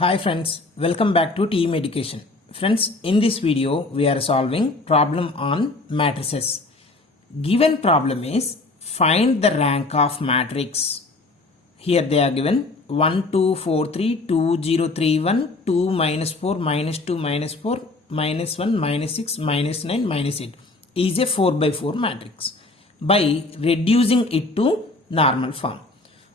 Hi friends, welcome back to Team Education. Friends, in this video we are solving problem on matrices. Given problem is find the rank of matrix. Here they are given 1, 2, 4, 3, 2, 0, 3, 1, 2, minus 4, minus 2, minus 4, minus 1, minus 6, minus 9, minus 8 is a 4 by 4 matrix by reducing it to normal form.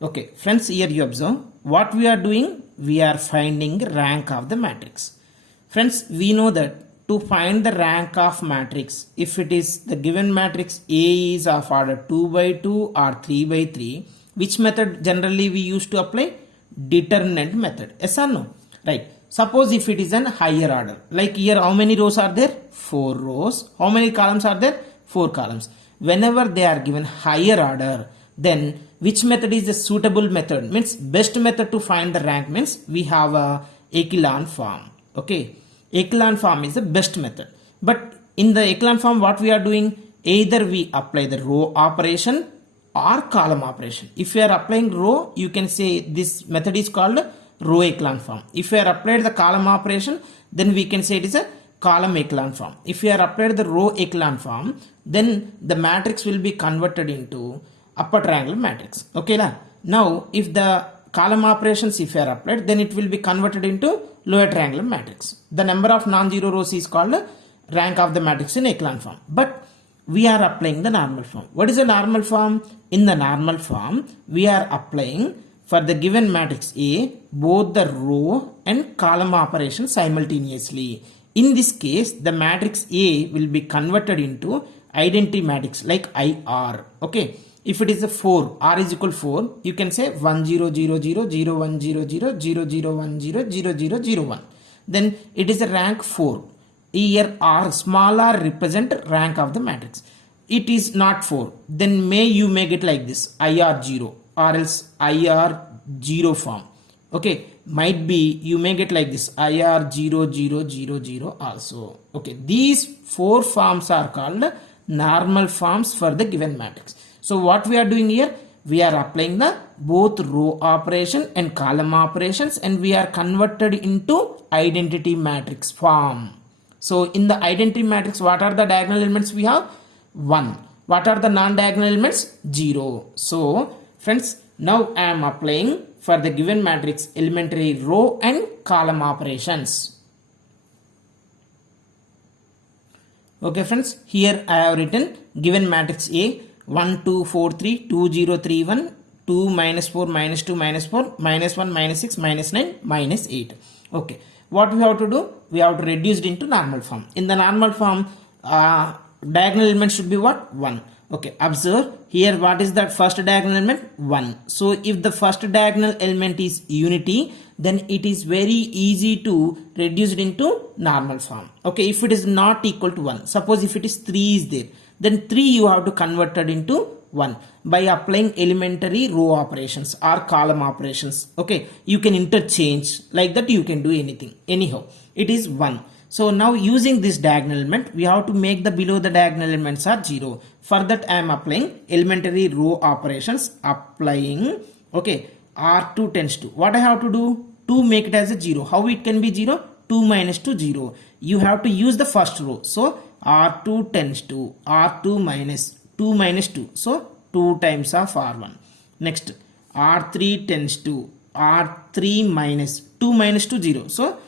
Okay, friends, here you observe what we are doing. We are finding rank of the matrix. Friends, we know that to find the rank of matrix, if it is the given matrix A is of order 2 by 2 or 3 by 3, which method generally we used to apply? Determinant method. Yes or no? Right. Suppose if it is an higher order, like here how many rows are there? 4 rows. How many columns are there? 4 columns. Whenever they are given higher order, then which method is the suitable method? Means best method to find the rank means we have a echelon form. Okay, echelon form is the best method. But in the echelon form, what we are doing? Either we apply the row operation or column operation. If you are applying row, you can say this method is called row echelon form. If you are applied the column operation, then we can say it is a column echelon form. If you are applied the row echelon form, then the matrix will be converted into upper triangle matrix. Okay, now if the column operations if you are applied, then it will be converted into lower triangle matrix. The number of non-zero rows is called rank of the matrix in echelon form. But we are applying the normal form. What is the normal form? In the normal form, we are applying for the given matrix A both the row and column operations simultaneously. In this case, the matrix A will be converted into identity matrix like IR. Okay. If it is a 4, R is equal 4, you can say 1 0 0 0 0 1 0 0 0 0 1 0 0 0 0 1. Then it is a rank 4. Here R, small r represent rank of the matrix. It is not 4. Then you make it like this, IR 0 or else IR 0 form. Okay, might be you make it like this, IR 0 0 0 0 also. Okay, these 4 forms are called normal forms for the given matrix. So what we are doing here, we are applying the both row operation and column operations and we are converted into identity matrix form. So in the identity matrix, what are the diagonal elements we have? 1. What are the non-diagonal elements? 0. So friends, now I am applying for the given matrix elementary row and column operations. Okay friends, here I have written given matrix A 1 2 4 3 2 0 3 1 2 minus 4 minus 2 minus 4 minus 1 minus 6 minus 9 minus 8. Okay, what we have to do? We have to reduce it into normal form. In the normal form, diagonal element should be what? 1. Okay, observe here what is that first diagonal element? 1. So if the first diagonal element is unity, then it is very easy to reduce it into normal form. Okay, if it is not equal to 1, suppose if it is 3 is there, then 3 you have to convert it into 1 by applying elementary row operations or column operations. Okay, you can interchange like that, you can do anything. Anyhow, it is 1. So now using this diagonal element, we have to make the below the diagonal elements are 0. For that I am applying elementary row operations, applying, okay, R2 tends to, what I have to do? To make it as a 0. How it can be 0? 2 minus 2 0. You have to use the first row. So R2 tends to R2 minus 2 minus 2. So 2 times of R1. Next R3 tends to R3 minus 2 minus 2 0. So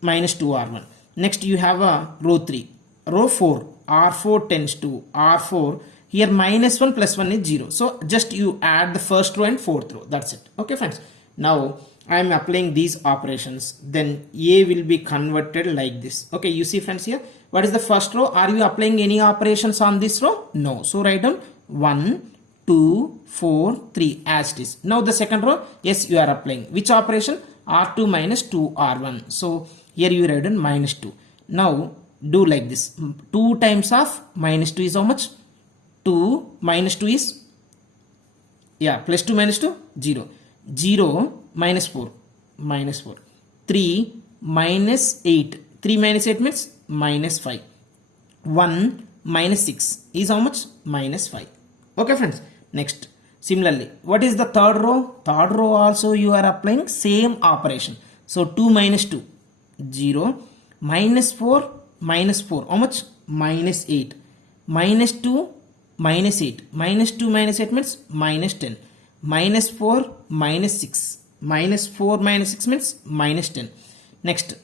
minus 2 R1. Next you have a row 3. Row 4. R4 tends to R4. Here minus 1 plus 1 is 0. So just you add the first row and fourth row. That's it. Okay friends. Now I am applying these operations. Then A will be converted like this. Okay, you see friends here. What is the first row? Are you applying any operations on this row? No. So write down 1, 2, 4, 3 as it is. Now the second row, yes, you are applying. Which operation? R2 minus 2 R1. So here you write down minus 2. Now do like this. 2 times of minus 2 is how much? 2 minus 2 is, yeah, plus 2 minus 2, 0. 0 minus 4, minus 4. 3 minus 8. 3 minus 8 means minus 5. 1 minus 6 is how much? Minus 5. Okay friends. Next, similarly, what is the third row? Third row also you are applying same operation. So 2 minus 2, 0. Minus 4, minus 4. How much? Minus 8. Minus 2, minus 8. Minus 2 minus 8 means minus 10. Minus 4, minus 6. Minus 4 minus 6 means minus 10. Next,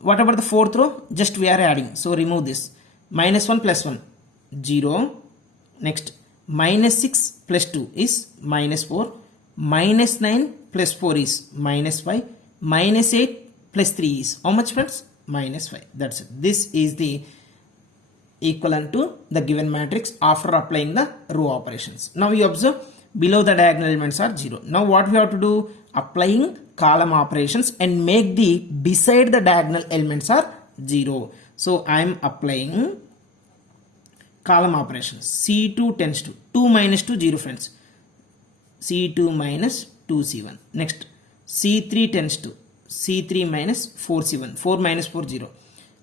what about the fourth row? Just we are adding. So remove this. Minus 1 plus 1, 0. Next, minus 6 plus 2 is minus 4. Minus 9 plus 4 is minus 5. Minus 8 plus 3 is how much, friends? Minus 5. That's it. This is the equivalent to the given matrix after applying the row operations. Now you observe below the diagonal elements are 0. Now what we have to do? Applying column operations and make the beside the diagonal elements are 0. So I am applying column operations. C2 tends to 2 minus 2, 0, friends. C2 minus 2C1. Next, C3 tends to C3 minus 4C1. 4 minus 4, 0.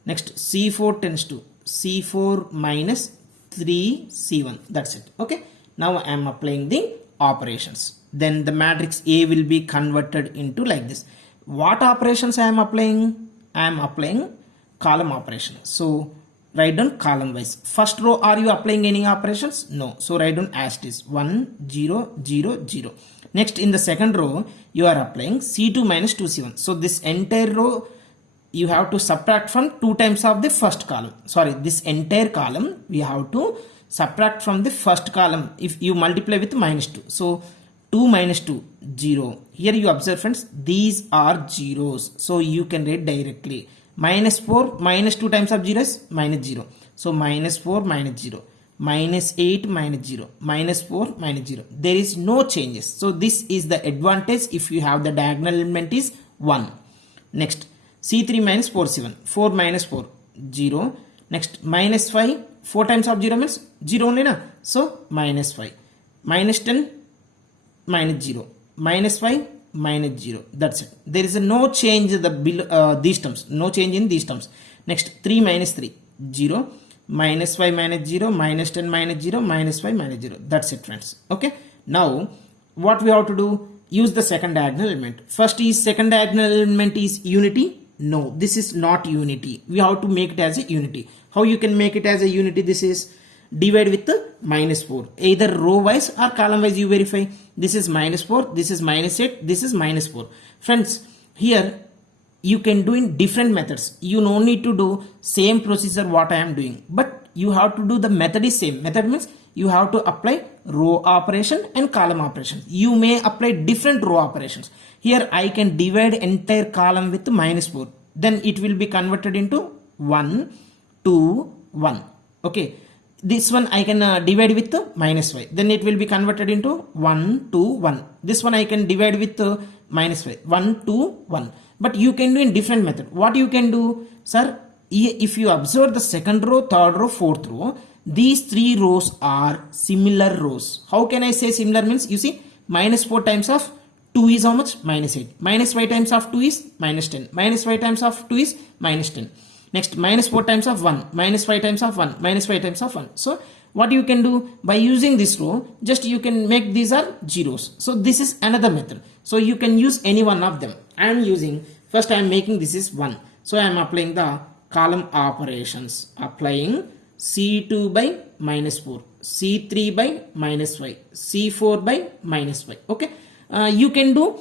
Next, C4 tends to C4 minus 3C1. That's it. Okay. Now I am applying the operations. Then the matrix A will be converted into like this. What operations I am applying? I am applying column operation. So write down column wise. First row, are you applying any operations? No. So write down as it is 1, 0, 0, 0. Next, in the second row, you are applying C2 minus 2C1. So this entire row you have to subtract from 2 times of the first column. Sorry, this entire column we have to subtract from the first column if you multiply with minus 2. So 2 minus 2, 0. Here you observe, friends, these are zeros. So you can write directly. Minus 4 minus 2 times of 0 is minus 0. So minus 4 minus 0. Minus 8 minus 0. Minus 4 minus 0. There is no changes. So this is the advantage if you have the diagonal element is 1. Next, C3 minus 4C1. 4 minus 4, 0. Next, minus 5. 4 times of 0 means 0 only, na? So minus 5. Minus 10, minus 0. Minus 5, minus 0. That's it. There is no change in these terms. No change in these terms. Next, 3 minus 3, 0. Minus 5 minus 0. Minus 10 minus 0. Minus 5 minus 0. That's it, friends. Okay. Now, what we have to do? Use the second diagonal element. First is second diagonal element is unity. No, this is not unity. We have to make it as a unity. How you can make it as a unity? This is divide with the minus 4. Either row wise or column wise you verify. This is minus 4. This is minus 8. This is minus 4. Friends, here you can do in different methods. You no need to do same procedure what I am doing. But you have to do the method is same. Method means you have to apply row operation and column operation. You may apply different row operations. Here I can divide entire column with minus 4. Then it will be converted into 1, 2, 1. Okay. This one I can divide with minus 5. Then it will be converted into 1, 2, 1. This one I can divide with minus 5. 1, 2, 1. But you can do in different method. What you can do? Sir, if you observe the second row, third row, fourth row, these 3 rows are similar rows. How can I say similar means? You see, minus 4 times of 2 is how much? Minus 8. Minus 5 times of 2 is minus 10. Minus 5 times of 2 is minus 10. Next, minus 4 times of 1. Minus 5 times of 1. Minus 5 times of 1. So, what you can do? By using this row, just you can make these are zeros. So, this is another method. So, you can use any one of them. I am using, first I am making this is 1. So, I am applying the column operations. Applying C2 by minus 4. C3 by minus 5. C4 by minus 5. Okay. You can do,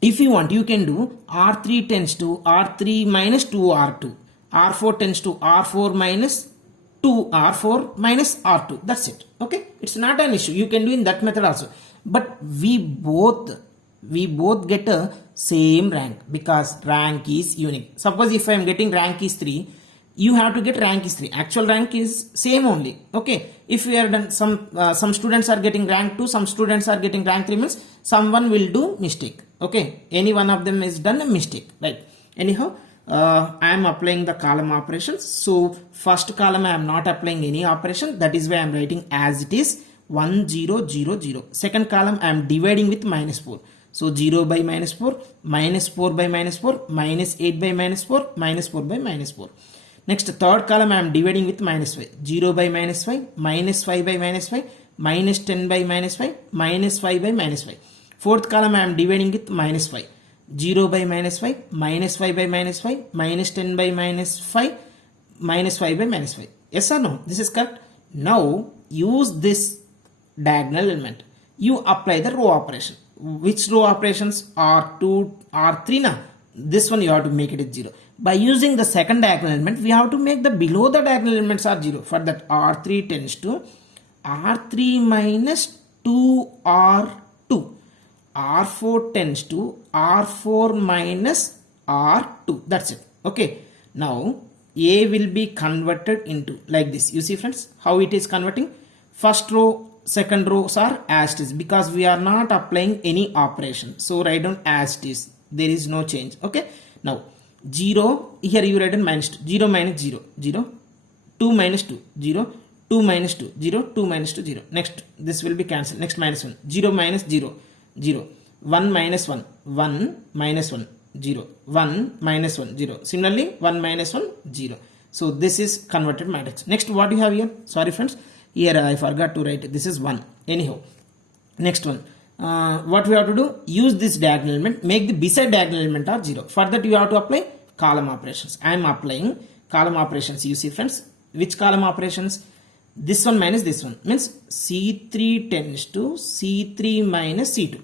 if you want, you can do R3 tends to R3 minus 2R2. R4 tends to R4 minus 2R4 minus R2. That's it. Okay. It's not an issue. You can do in that method also. But we both get a same rank because rank is unique. Suppose if I am getting rank is 3, you have to get rank is 3. Actual rank is same only. Okay. If we are done, some students are getting rank 2, some students are getting rank 3 means someone will do mistake. Okay. Any one of them is done a mistake. Right. Anyhow, I am applying the column operations. So first column I am not applying any operation. That is why I am writing as it is 1, 0, 0, 0. Second column I am dividing with minus 4. So 0 by minus 4, minus 4 by minus 4, minus 8 by minus 4, minus 4 by minus 4. Next, third column I am dividing with minus 5. 0 by minus 5, minus 5 by minus 5, minus 10 by minus 5, minus 5 by minus 5. Fourth column I am dividing with minus 5. 0 by minus 5, minus 5 by minus 5, minus 10 by minus 5, minus 5 by minus 5. Yes or no? This is correct. Now use this diagonal element. You apply the row operation. Which row operations? R2, R3 na? This one you have to make it 0. By using the second diagonal element, we have to make the below the diagonal elements are 0. For that, R3 tends to R3 minus 2R2. R4 tends to R4 minus R2. That's it. Okay. Now, A will be converted into like this. You see friends, how it is converting? First row, second rows are as it is because we are not applying any operation. So, write down as it is. There is no change. Okay. Now, 0, here you write in minus 2, 0 minus 0, 0, 2 minus 2, 0, 2 minus 2, 0, 2 minus 2, 0. Next, this will be cancelled. Next, minus 1, 0 minus 0, 0, 1 minus 1, 1 minus 1, 0, 1 minus 1, 0. Similarly, 1 minus 1, 0. So, this is converted matrix. Next, what you have here? Sorry friends, here I forgot to write. This is 1. Anyhow, next one. What we have to do? Use this diagonal element, make the beside diagonal element are 0. For that you have to apply column operations. I am applying column operations. You see friends, which column operations? This one minus this one means C3 tends to C3 minus C2.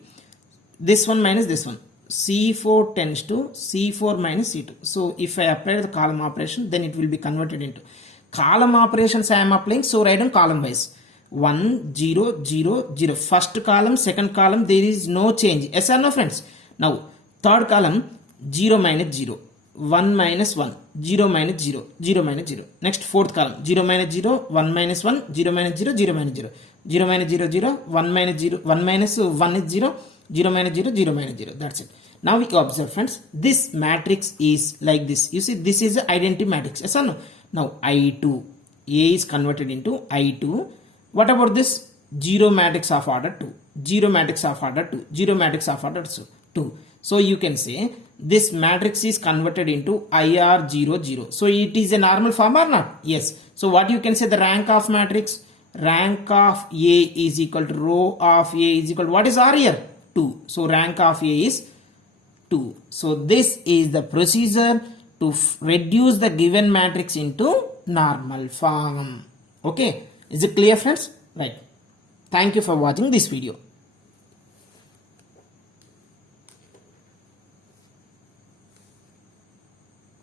This one minus this one. C4 tends to C4 minus C2. So if I apply the column operation, then it will be converted into column operations I am applying. So write down column wise. 1, 0, 0, 0. First column, second column, there is no change. Yes or no friends? Now, third column, 0 minus 0, 1 minus 1, 0 minus 0, 0 minus 0. Next, fourth column, 0 minus 0, 1 minus 1, 0 minus 0, 0 minus 0, 0 minus 0, 0, 1 minus 0, 1 minus 1 is 0, 0 minus 0, 0 minus 0. That's it. Now we observe friends, this matrix is like this. You see, this is an identity matrix. Yes or no? Now, I2, A is converted into I2. What about this? 0 matrix of order 2, 0 matrix of order 2, 0 matrix of order 2. So you can say this matrix is converted into IR0, 0. So it is a normal form or not? Yes. So what you can say the rank of matrix? Rank of A is equal to row of A is equal to what is R here? 2. So rank of A is 2. So this is the procedure to reduce the given matrix into normal form. Okay. Is it clear friends? Right. Thank you for watching this video.